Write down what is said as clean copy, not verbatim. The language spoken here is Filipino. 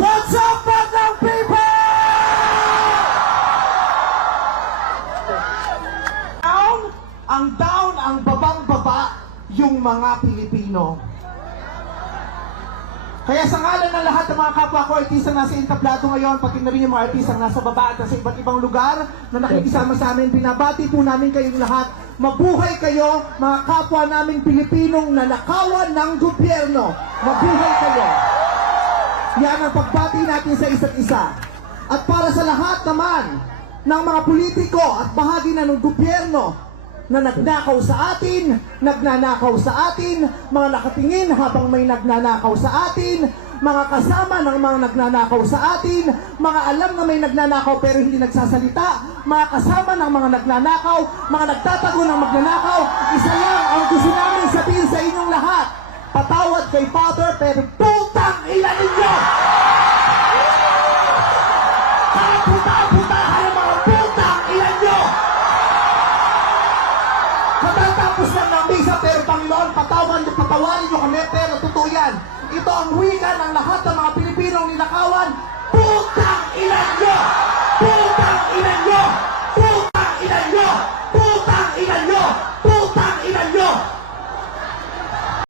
What's up, Bandang people? Down, ang babang-baba yung mga Pilipino. Kaya sa ngalan ng lahat ng mga kapwa ko artista nasa entablado ngayon, pati na rin yung mga artista nasa baba at nasa iba't ibang lugar na nakikisama sa amin, binabati po namin kayong lahat. Mabuhay kayo, mga kapwa namin Pilipinong nanakawan ng gobyerno. Mabuhay kayo. Yan ang pagbati natin sa isa't isa. At para sa lahat naman ng mga politiko at bahagi na ng gobyerno na nagnakaw sa atin, nagnanakaw sa atin, mga nakatingin habang may nagnanakaw sa atin, mga kasama ng mga nagnanakaw sa atin, mga alam na may nagnanakaw pero hindi nagsasalita, mga kasama ng mga nagnanakaw, mga nagtatago ng magnanakaw, isa lang ang gusto namin sabihin sa inyong lahat. Patawad kay Father pero putang ina ninyo! Kaya puta-putahan ang mga putang ina nyo! Matatapos lang ng misa pero Panginoon, patawarin nyo kami pero totoo yan. Ito ang wika ng lahat ng mga Pilipinong ninakawan. Putang ina nyo! Putang ina nyo!